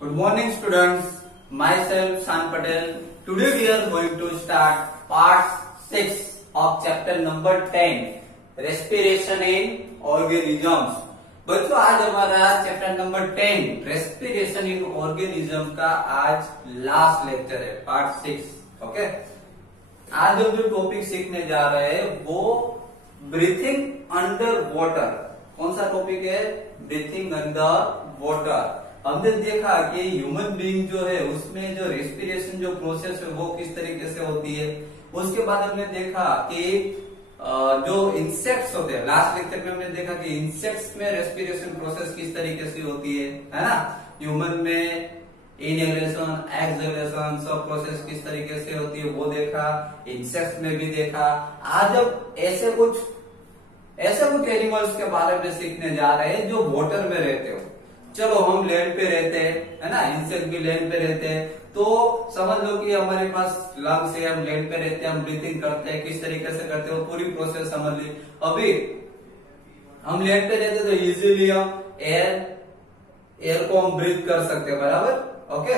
Good morning, students. Myself, Shan Patel. Today we are going to start part 6 of chapter number 10, Respiration in Organisms. बच्चों आज हमारा chapter number 10 respiration in organism का आज last lecture है, part 6. Okay, आज हम जो topic सीखने जा रहे हैं वो ब्रीथिंग अंडर वाटर. कौन सा टॉपिक है? Breathing under water. हमने देखा कि ह्यूमन बीइंग जो है उसमें जो रेस्पिरेशन जो प्रोसेस है वो किस तरीके से होती है. उसके बाद हमने देखा कि जो इंसेक्ट्स होते हैं, लास्ट लेक्चर में हमने देखा कि इंसेक्ट्स में रेस्पिरेशन प्रोसेस किस तरीके से होती है ना. ह्यूमन में इनहेलेशन, एक्सहेलेशन सब प्रोसेस किस तरीके से होती है वो देखा. इंसेक्ट्स में भी देखा. आज अब ऐसे कुछ एनिमल्स के बारे में सीखने जा रहे हैं जो वाटर में रहते हो. चलो हम लैंड पे रहते हैं, है ना, इंसेक्ट भी लैंड पे रहते हैं, तो समझ लो कि हमारे पास लंग्स है, हम लैंड पे रहते हैं, हम ब्रीथिंग करते हैं, किस तरीके से करते हैं पूरी प्रोसेस समझ ली. अभी हम लैंड पे रहते तो इजीली हम एयर को हम ब्रीथ कर सकते हैं, बराबर. ओके,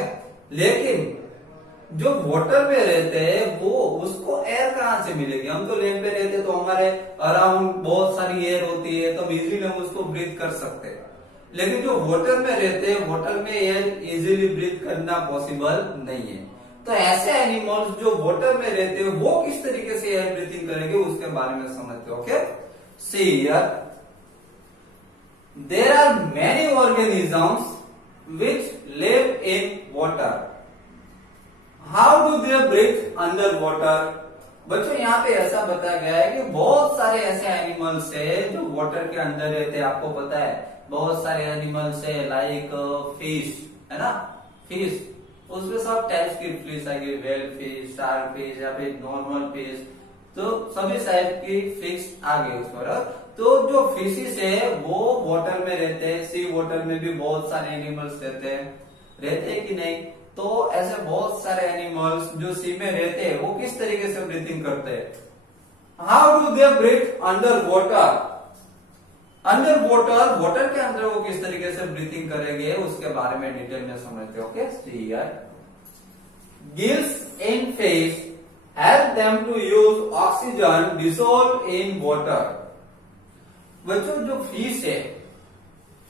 लेकिन जो वाटर में रहते हैं वो उसको एयर कहां से मिलेगी? हम तो लैंड पे रहते तो हमारे अराउंड बहुत सारी एयर होती है, तो इजीली हम उसको ब्रीथ कर सकते हैं. लेकिन जो वाटर में रहते हैं, वाटर में एयर इजीली ब्रीथ करना पॉसिबल नहीं है. तो ऐसे एनिमल्स जो वाटर में रहते हैं वो किस तरीके से एयर ब्रीथिंग करेंगे उसके बारे में समझते हैं. Okay, see here there are many organisms which live in water. How do they breathe under water? बच्चों यहाँ पे ऐसा बताया गया है कि बहुत सारे ऐसे एनिमल्स है जो वाटर के अंदर रहते हैं. आपको पता है बहुत सारे एनिमल्स है, लाइक फिश, है ना, फिश. उसमें सब टाइप्स की फिश आएगी, वेल फिश, शार्क फिश या फिर नॉर्मल फिश, तो सभी टाइप की फिश आ गई उस पर. तो जो फिशेस है वो वाटर में रहते हैं. सी वाटर में भी बहुत सारे एनिमल्स रहते हैं कि नहीं? तो ऐसे बहुत सारे एनिमल्स जो सी में रहते हैं वो किस तरीके से ब्रीथिंग करते हैं? How do they breathe under water? Under water के अंदर वो किस तरीके से ब्रीथिंग करेंगे उसके बारे में डिटेल में समझते हैं. Okay, see here gills in fish help them to use oxygen dissolve in water. बच्चों जो फिश है,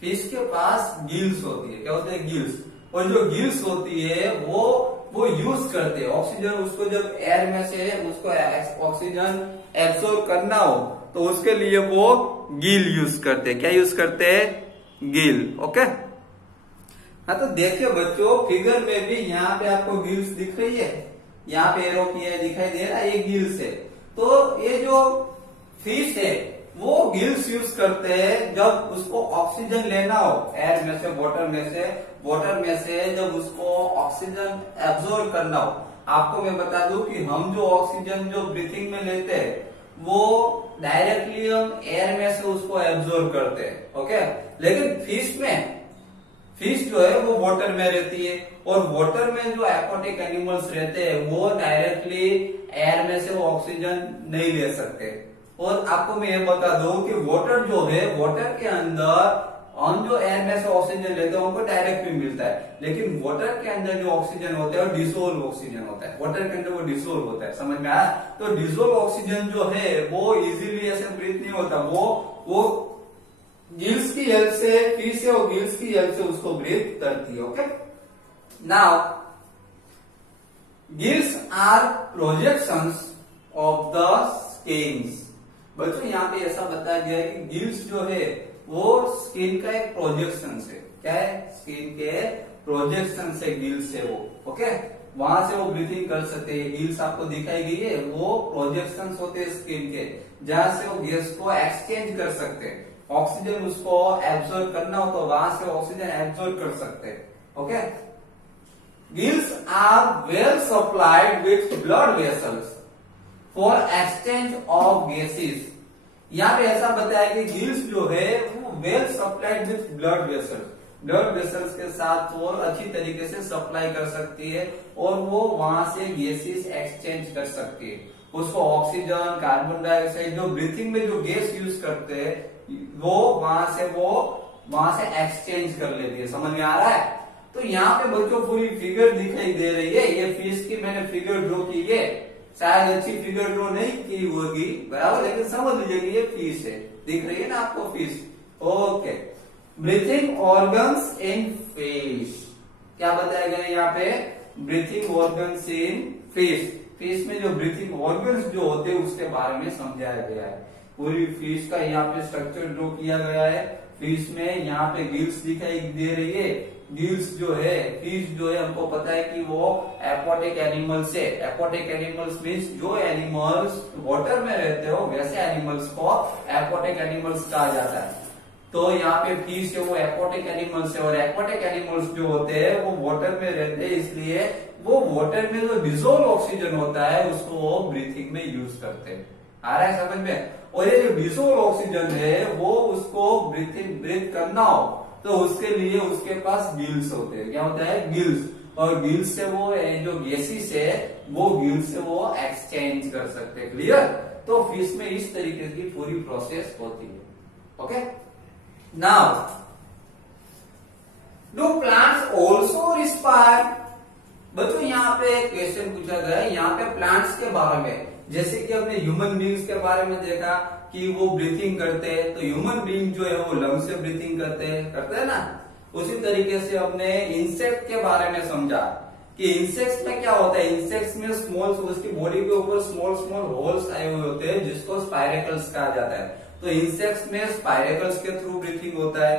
फिश के पास गिल्स होती है. क्या होते हैं? गिल्स. और जो गिल्स होती है वो यूज करते हैं ऑक्सीजन. उसको जब एयर में से उसको ऑक्सीजन एब्सॉर्ब करना हो तो उसके लिए वो गिल यूज करते हैं. क्या यूज करते हैं? गिल. ओके, हाँ, तो देखिए बच्चों फिगर में भी यहाँ पे आपको गिल्स दिख रही है, यहाँ पे एरो की है, दिखाई दे रहा है, ये गिल्स है. तो ये जो फिश है वो गिल्स यूज करते हैं जब उसको ऑक्सीजन लेना हो एयर में से, वाटर में से जब उसको ऑक्सीजन एब्सॉर्ब करना हो. आपको मैं बता दूं कि हम जो ऑक्सीजन जो ब्रीथिंग में लेते हैं वो डायरेक्टली हम एयर में से उसको एब्सॉर्ब करते हैं. ओके, लेकिन फिश जो है वो वाटर में रहती है, और वाटर में जो एक्वाटिक एनिमल्स रहते हैं वो डायरेक्टली एयर में से वो ऑक्सीजन नहीं ले सकते. और आपको मैं ये बता दूं कि वाटर जो है, वाटर के अंदर हम जो एयर में से ऑक्सीजन लेते हैं उनको डायरेक्ट भी मिलता है, लेकिन वाटर के अंदर जो ऑक्सीजन होता है वो डिसोल्व ऑक्सीजन होता है. वाटर के अंदर वो डिसोल्व होता है, समझ में आया? तो डिसोल्व ऑक्सीजन जो है वो इजीली ऐसे ब्रीथ नहीं होता, वो गिल्स की हेल्प से, फिश से और गिल्स की हेल्प से उसको ब्रीथ करती है. Okay, now gills are projections of the skins. बच्चों यहाँ पे ऐसा बताया गया है कि गिल्स जो है वो स्किन का एक प्रोजेक्शन है. क्या है? स्किन के प्रोजेक्शन से गिल्स है वो. ओके, वहां से वो ब्रीथिंग कर सकते हैं. गिल्स आपको दिखाई गई है, वो प्रोजेक्शन होते हैं स्किन के, जहां से वो गैस को एक्सचेंज कर सकते हैं. ऑक्सीजन उसको एब्सॉर्ब करना हो तो वहां से ऑक्सीजन एब्सॉर्ब कर सकते हैं. Okay, gills are well supplied with blood vessels for exchange of gases. यहाँ पे ऐसा बताया कि गिल्स जो है वो well supplied with blood vessels के साथ वो अच्छी तरीके से सप्लाई कर सकती है, और वो वहां से गैसेस एक्सचेंज कर सकती है. उसको ऑक्सीजन, कार्बन डाइऑक्साइड जो ब्रीथिंग में जो गैस यूज करते हैं वो वहां से एक्सचेंज कर लेती है. समझ में आ रहा है? तो यहाँ पे बच्चों पूरी फिगर दिखाई दे रही है, ये फिश की मैंने फिगर ड्रॉ की है, शायद अच्छी फिगर ड्रॉ नहीं की होगी बराबर, लेकिन समझ लीजिए कि ये फिश है, दिख रही है ना आपको fish. Okay, breathing organs in fish, क्या बताया गया यहाँ पे, breathing organs in fish, fish में जो ब्रीथिंग ऑर्गन्स जो होते हैं उसके बारे में समझाया गया है। पूरी फिश का यहाँ पे स्ट्रक्चर ड्रॉ किया गया है। फिश में यहाँ पे गिल्स दिखाई दे रही है, गिल्स जो है, फिश जो है हमको पता है कि वो एक्वाटिक एनिमल्स है। एक्वाटिक एनिमल्स मीन्स जो एनिमल्स वाटर में रहते हो वैसे एनिमल्स को एक्वाटिक एनिमल्स कहा जाता है। तो यहाँ पे फिश है वो एक्वाटिक एनिमल्स है, और एक्वाटिक एनिमल्स जो होते हैं वो वाटर में रहते हैं, इसलिए वो वाटर में जो डिसॉल्व ऑक्सीजन होता है उसको वो ब्रीथिंग में यूज करते हैं। आ रहा है समझ में? और ये जो डिसॉल्व ऑक्सीजन है वो उसको ब्रीथ करना हो तो उसके लिए उसके पास गिल्स होते हैं। क्या होता है? गिल्स, और गिल्स से वो जो गैसेस है वो गिल्स से वो एक्सचेंज कर सकते हैं। क्लियर? तो फिश में इस तरीके की पूरी प्रोसेस होती है। Okay, now do plants also respire? बच्चों यहाँ पे क्वेश्चन पूछा गया है यहाँ पे प्लांट्स के बारे में, जैसे कि हमने ह्यूमन बींग्स के बारे में देखा कि वो ब्रीथिंग करते हैं, तो ह्यूमन बींग जो है वो लंग से ब्रीथिंग करते हैं ना। उसी तरीके से हमने इंसेक्ट के बारे में समझा कि इंसेक्ट्स में क्या होता है, इंसेक्ट्स में स्मॉल, उसकी बॉडी के ऊपर स्मॉल स्मॉल होल्स आए हुए होते हैं जिसको स्पाइरेकल्स कहा जाता है। तो इंसेक्ट्स में स्पाइरेकल्स के थ्रू ब्रीथिंग होता है।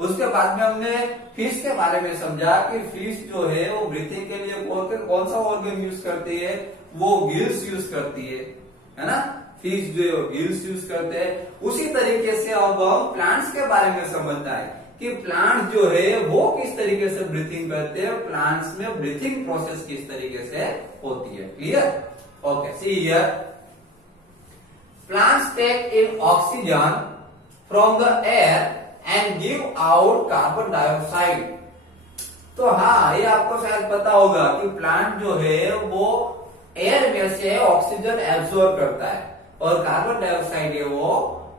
उसके बाद में हमने फिश के बारे में समझा कि फिश जो है वो ब्रीथिंग के लिए कौन सा ऑर्गन यूज करती है, वो गिल्स यूज करती है ना। फिश जो है वो गिल्स यूज करते हैं। उसी तरीके से अब हम प्लांट्स के बारे में समझना है कि प्लांट जो है वो किस तरीके से ब्रीथिंग करते हैं, प्लांट्स में ब्रीथिंग प्रोसेस किस तरीके से होती है। Clear? Okay, see here, plants take in oxygen from the air and give out carbon dioxide. तो हाँ, ये आपको शायद पता होगा कि प्लांट जो है वो एयर में से ऑक्सीजन एब्सॉर्ब करता है और कार्बन डाइऑक्साइड है वो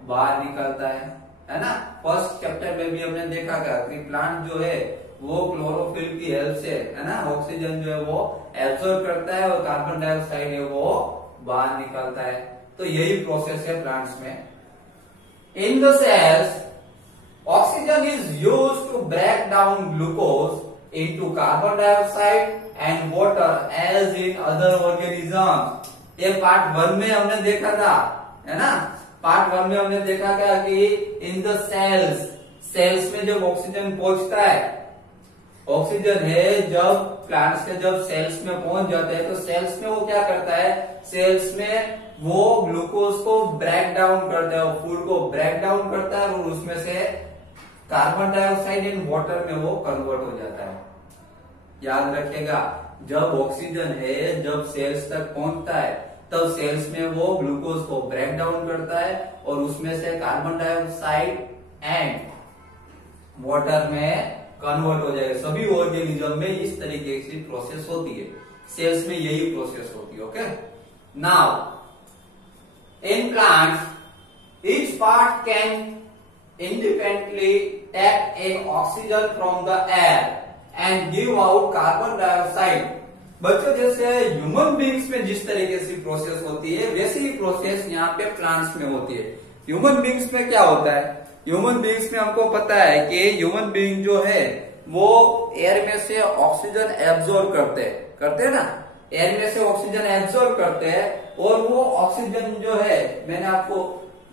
बाहर निकलता है ना। फर्स्ट चैप्टर में भी हमने देखा था कि प्लांट जो है वो क्लोरोफिल की हेल्प से, है ना, ऑक्सीजन जो है वो एब्सॉर्ब करता है और कार्बन डाइऑक्साइड है वो बाहर निकलता है। तो यही प्रोसेस है प्लांट्स में। In the cells oxygen is used to break down glucose into carbon dioxide and water as in other organisms। ये पार्ट 1 में हमने देखा था, है ना। पार्ट 1 में हमने देखा था कि इन द सेल्स में जब ऑक्सीजन पहुंचता है, ऑक्सीजन है जब प्लांट्स के जब सेल्स में पहुंच जाते हैं तो सेल्स में वो क्या करता है, सेल्स में वो ग्लूकोज को ब्रेक डाउन करता है, फूड को ब्रेक डाउन करता है और उसमें से कार्बन डाइऑक्साइड इन वाटर में वो कन्वर्ट हो जाता है। याद रखिएगा, जब ऑक्सीजन है जब सेल्स तक पहुंचता है तब सेल्स में वो ग्लूकोज को ब्रेक डाउन करता है और उसमें से कार्बन डाइऑक्साइड एंड वाटर में कन्वर्ट हो जाएगा। सभी ऑर्गेनिज्म में इस तरीके की प्रोसेस होती है, सेल्स में यही प्रोसेस होती है। Okay, now in plants each part can independently take in oxygen from the air and give out carbon dioxide। बच्चों जैसे ह्यूमन बींग्स में जिस तरीके से प्रोसेस होती है वैसी ही प्रोसेस यहाँ पे प्लांट्स में होती है। ह्यूमन बींग्स में क्या होता है, ह्यूमन बींग्स में हमको पता है कि ह्यूमन बींग जो है वो एयर में से ऑक्सीजन एब्सॉर्ब करते हैं ना, एयर में से ऑक्सीजन एब्सॉर्ब करते हैं और वो ऑक्सीजन जो है, मैंने आपको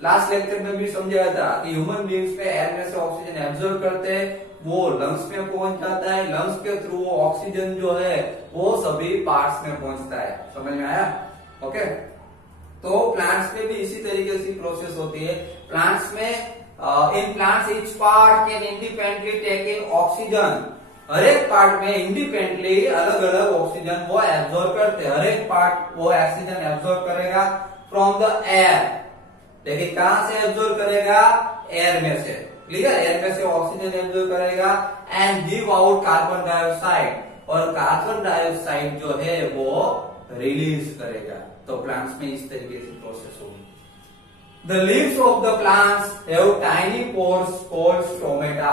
लास्ट लेक्चर में भी समझाया था कि ह्यूमन बींग्स में एयर में से ऑक्सीजन एब्सॉर्ब करते हैं, वो लंग्स में पहुंच जाता है, लंग्स के थ्रू वो ऑक्सीजन जो है वो सभी पार्ट्स में पहुंचता है। समझ में आया? ओके, तो प्लांट्स में भी इसी तरीके से प्रोसेस होती है। प्लांट्स में in plants each part can independently take in oxygen. हर एक पार्ट में इंडिपेंडेंटली अलग अलग ऑक्सीजन वो एब्सॉर्ब करते हैं। हर एक पार्ट वो ऑक्सीजन एब्सॉर्ब करेगा फ्रॉम द एयर, लेकिन कहां से एब्सॉर्ब करेगा, एयर में से। क्लियर? एयर में से ऑक्सीजन एब्सॉर्ब करेगा and give out carbon dioxide, और कार्बन डाइऑक्साइड जो है वो रिलीज करेगा। तो प्लांट्स में इस तरीके से प्रोसेस होगी। The leaves of the plants have tiny pores called stomata.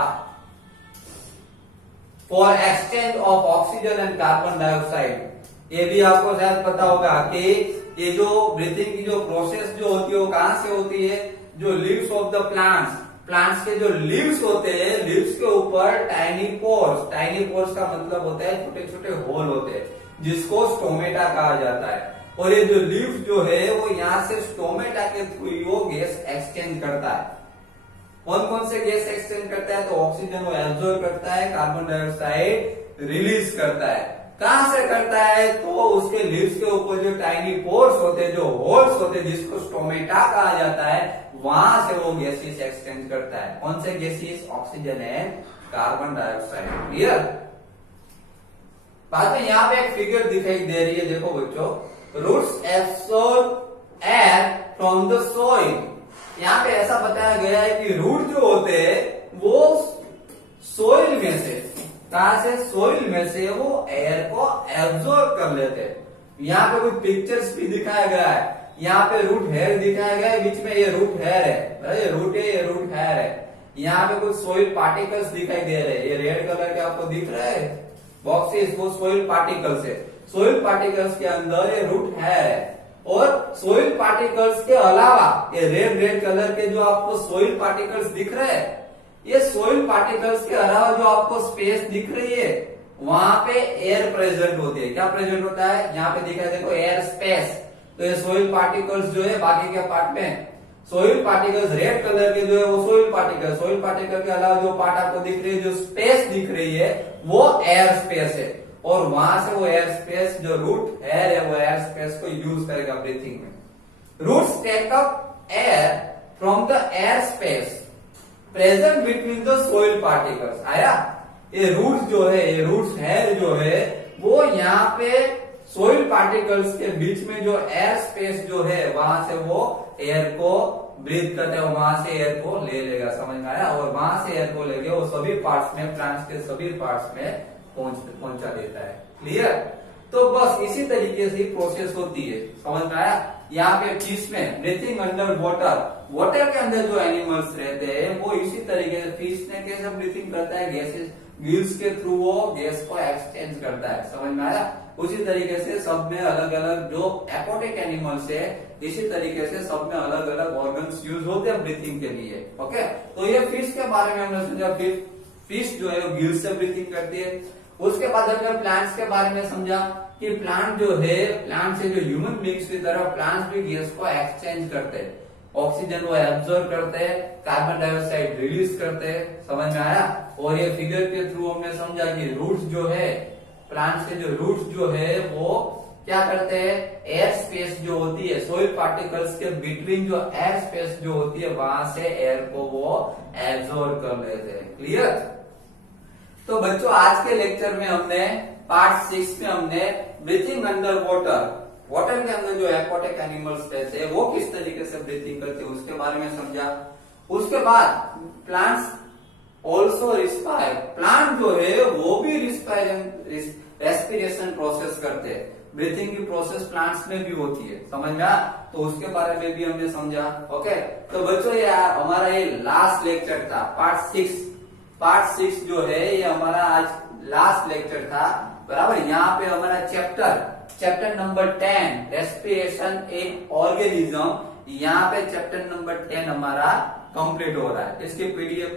For exchange of oxygen and carbon dioxide. ये भी आपको शायद पता होगा कि ये जो ब्रीथिंग की जो प्रोसेस जो होती है वो कहां से होती है, जो लीव्स ऑफ द प्लांट्स के जो लीव्स होते हैं, लीव्स के ऊपर टाइनी पोर्स का मतलब होता है छोटे छोटे होल होते हैं, जिसको स्टोमेटा कहा जाता है। और ये जो लीव्स जो है वो यहाँ से स्टोमेटा के थ्रू वो गैस एक्सचेंज करता है। कौन कौन से गैस एक्सचेंज करता है, तो ऑक्सीजन वो एब्जॉर्ब करता है, कार्बन डाइऑक्साइड रिलीज करता है। कहां से करता है, तो उसके लीव्स के ऊपर जो टाइनी पोर्स होते हैं, जो होल्स होते हैं, जिसको स्टोमेटा कहा जाता है, वहां से वो गैसेस एक्सचेंज करता है। कौन से gases, oxygen and carbon dioxide. Clear. बाद में यहाँ पे एक फिगर दिखाई दे रही है, देखो बच्चों, roots absorb air from the soil. यहाँ पे ऐसा बताया गया है कि रूट जो होते हैं वो सोइल में से, कहा से, सोइल में से वो एयर को एब्जॉर्ब कर लेते हैं। यहाँ पे कुछ पिक्चर्स भी दिखाया गया है, यहाँ पे रूट हेयर दिखाया गया है, बीच में ये रूट हेयर है, ये रूट है, ये रूट हेयर है। यहाँ पे कुछ सोइल पार्टिकल्स दिखाई दे रहे हैं, ये रेड कलर के आपको दिख रहा है बॉक्सेस, वो सोइल पार्टिकल्स है। सोइल पार्टिकल्स के अंदर ये रूट हेयर है, और सोइल पार्टिकल्स के अलावा ये रेड कलर के जो आपको सोइल पार्टिकल्स दिख रहे हैं, ये सोइल पार्टिकल्स के अलावा जो आपको स्पेस दिख रही है, वहां पे एयर प्रेजेंट होती है। क्या प्रेजेंट होता है, यहाँ पे दिखा है देखो, एयर स्पेस। तो ये सोइल पार्टिकल्स जो है बाकी के पार्ट में, सोइल पार्टिकल्स रेड कलर के जो है वो सोइल पार्टिकल के अलावा जो पार्ट आपको दिख रही है, जो स्पेस दिख रही है, वो एयर स्पेस है। और वहां से वो एयर स्पेस, जो रूट एयर है, वो एयर स्पेस को यूज करेगा ब्रीथिंग में। Roots take up air from the air space present between the soil particles. आया, ये रूट्स जो है, ये रूट्स हेयर जो है, वो यहाँ पे सोइल पार्टिकल्स के बीच में जो एयर स्पेस जो है, वहां से वो एयर को ब्रीथ करते हैं, वहां से एयर को ले लेगा। समझ में आया। और वहां से एयर को लेके वो सभी पार्ट्स में, प्लांट्स के सभी पार्ट्स में पहुंचा देता है। क्लियर। तो बस इसी तरीके से प्रोसेस होती है। समझ में आया। यहाँ पे फिश में ब्रीथिंग अंडर वाटर के अंदर जो एनिमल्स रहते हैं, वो इसी तरीके से फिश ने कैसे ब्रीथिंग करता है, गैसेस गिल्स के थ्रू वो गैस को एक्सचेंज करता है। समझ में आया। उसी तरीके से सब में अलग अलग जो एक्वाटिक एनिमल्स है, इसी तरीके से सब में अलग अलग ऑर्गन्स यूज होते हैं ब्रीथिंग के लिए। ओके, तो ये फिश के बारे में हमने समझा। फिश जो है वो गिल्स से ब्रीथिंग करती है। उसके बाद हमने प्लांट्स के बारे में समझा कि प्लांट जो है, प्लांट से जो ह्यूमन बींग्स की तरह प्लांट्स भी गैस को एक्सचेंज करते हैं, ऑक्सीजन वो एब्जॉर्ब करते हैं, कार्बन डाइऑक्साइड रिलीज करते हैं। समझ में आया। और ये फिगर के थ्रू हमने समझा कि रूट्स जो है, प्लांट्स के जो रूट्स जो है वो क्या करते हैं, एयर स्पेस जो होती है, सोइल पार्टिकल्स के बिटवीन जो एयर स्पेस जो होती है, वहां से एयर को वो एब्जॉर्ब कर लेते हैं। क्लियर। तो बच्चों, आज के लेक्चर में हमने पार्ट 6 में हमने ब्रीथिंग अंडर वाटर के अंदर जो एक्वाटिक एनिमल्स रहते हैं वो किस तरीके से ब्रीथिंग करते हैं उसके बारे में समझा। उसके बाद प्लांट्स ऑल्सो रिस्पायर, प्लांट जो है वो भी रेस्पिरेशन प्रोसेस करते हैं। ब्रीथिंग की प्रोसेस प्लांट्स में भी होती है। समझ में आया। तो उसके बारे में भी हमने समझा। ओके, तो बच्चों ये हमारा ये लास्ट लेक्चर था, पार्ट 6 जो है ये हमारा आज लास्ट लेक्चर था। बराबर। यहाँ पे हमारा chapter number 10 respiration in organism, यहाँ पे चैप्टर नंबर 10 हमारा कंप्लीट हो रहा है। इसके पीडीएफ